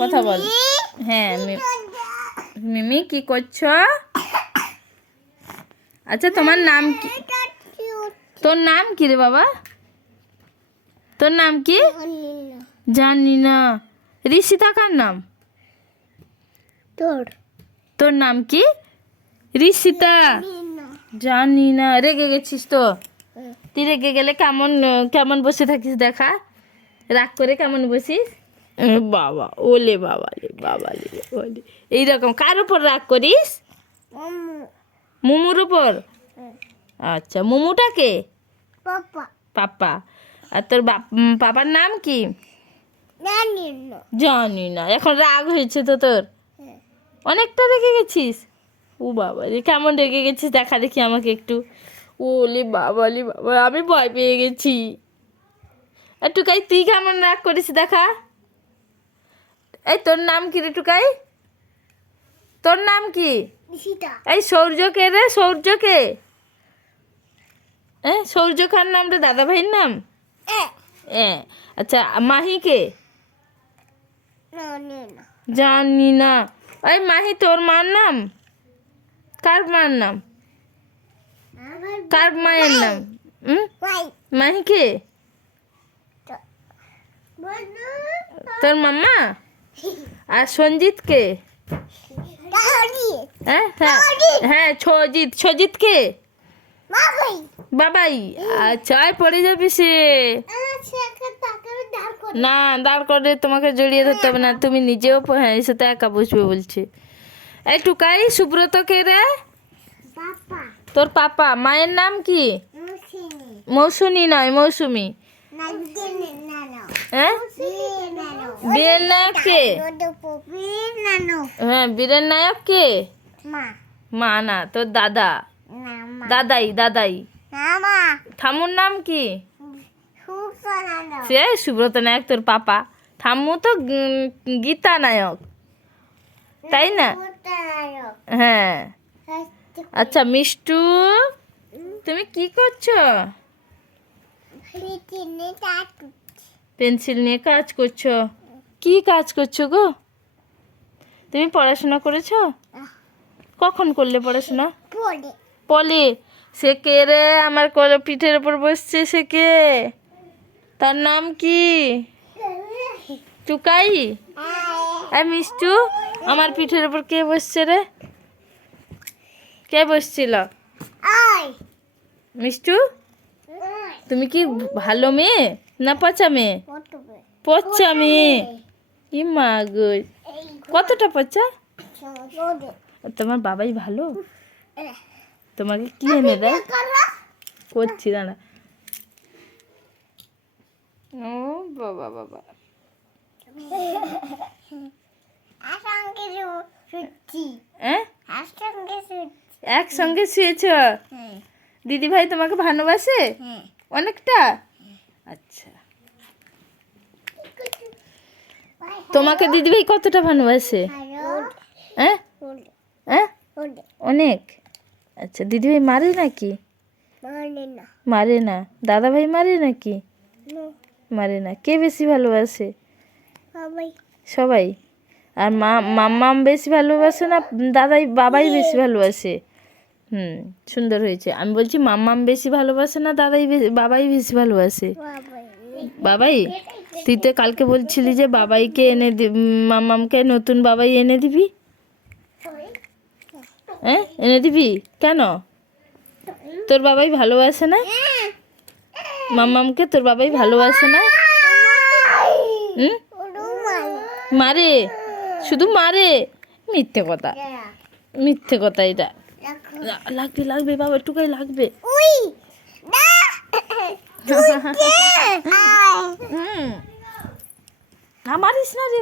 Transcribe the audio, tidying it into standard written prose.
কথা বল। হ্যাঁ মিমি কি করছো? আচ্ছা তোমার নাম কি? তোর নাম কি রে বাবা? তোর নাম কি? জানি না। ঋষিতা কার নাম? তোর নাম কি? ঋষিতা। জানি না। রেগে গেছিস তো? তুই রেগে গেলে কেমন কেমন বসে থাকিস দেখা? রাগ করে কেমন বসিস? বাবা ওলে বাবা লে বাবা লে ওলে। এইরকম কার উপর রাগ করিস? মুমুর উপর? আচ্ছা মুমুটা কে? পাপা। আর তোর পাপার নাম কি? জানি না। এখন রাগ হয়েছে তো তোর? অনেকটা রেগে গেছিস? ও বাবা রে কেমন রেগে গেছিস দেখা দেখি আমাকে একটু। ওলে বাবা লে বাবা আমি ভয় পেয়ে গেছি। আর টুকাই তুই কেমন রাগ করিস দেখা? এই তোর নাম কি রে টুকাই? তোর নাম কি? এই সৌর্য কে রে? সৌর্য কে? সৌর্য খান নাম রে দাদা ভাইয়ের নাম? আচ্ছা মাহি কে? জানি না। এই মাহি তোর মার নাম? কার মার নাম? কার মায়ের নাম? মাহি কে? তোর মাম্মা? আর সঞ্জিত কে? হ্যাঁ সজিত কে? বাবাই। আচ্ছা আয় পড়ে যাবি সে। না দাঁড় করে তোমাকে জড়িয়ে ধরতে হবে না, তুমি নিজেও হ্যাঁ এসে তো একা বসবে বলছে। এই টুকাই সুব্রত কে রে? তোর পাপা। মায়ের নাম কি? মৌসুমী নয় মৌসুমী। বীরের নায়ক কে? হ্যাঁ বীরের নায়ক কে? মা না তোর দাদা। দাদাই। ঠামুর নাম কি? সে সুব্রত নায়ক তোর পাপা। ঠাম্মু তো গীতা নায়ক তাই না? হ্যাঁ। আচ্ছা মিষ্টু তুমি কি করছো? পেন্সিল নিয়ে কাজ করছো? কি কাজ করছো গো? তুমি পড়াশোনা করেছো? কখন করলে পড়াশোনা? পলে। সে কে রে আমার পিঠের উপর বসছে? সে কে? তার নাম কি? টুকাই। আর মিষ্টু আমার পিঠের উপর কে বসছে রে? কে বসছিল? মিষ্টু তুমি কি ভালো মেয়ে না পচা মেয়ে? পচা মেয়ে। কি মা গো কতটা পচা? তোমার বাবাই ভালো? তোমাকে কি এনে দেয়? করছি দাঁড়া। ও বাবা বাবা একসঙ্গে শুয়েছ? দিদি ভাই তোমাকে ভালোবাসে অনেকটা? আচ্ছা তোমাকে দিদি ভাই কতটা ভালোবাসে? অনেক। আচ্ছা দিদি ভাই মারে নাকি? মারে না। দাদা ভাই মারে নাকি? মারে না। কে বেশি ভালোবাসে? সবাই। আর মাম্মাম বেশি ভালোবাসে না বাবাই বেশি ভালোবাসে? সুন্দর হয়েছে। আমি বলছি মাম্মাম বেশি ভালোবাসে না বাবাই বেশি ভালোবাসে? বাবাই। তুই তো কালকে বলছিলি যে বাবাইকে মাম্মামকে নতুন বাবাই এনে দিবি। এনে দিবি কেন? তোর বাবাই ভালোবাসে না মাম্মামকে? তোর বাবাই ভালোবাসে না? মারে শুধু মারে? মিথ্যে কথা এটা। লাগবে বাবা টুকাই লাগবে। না মারিস না রে।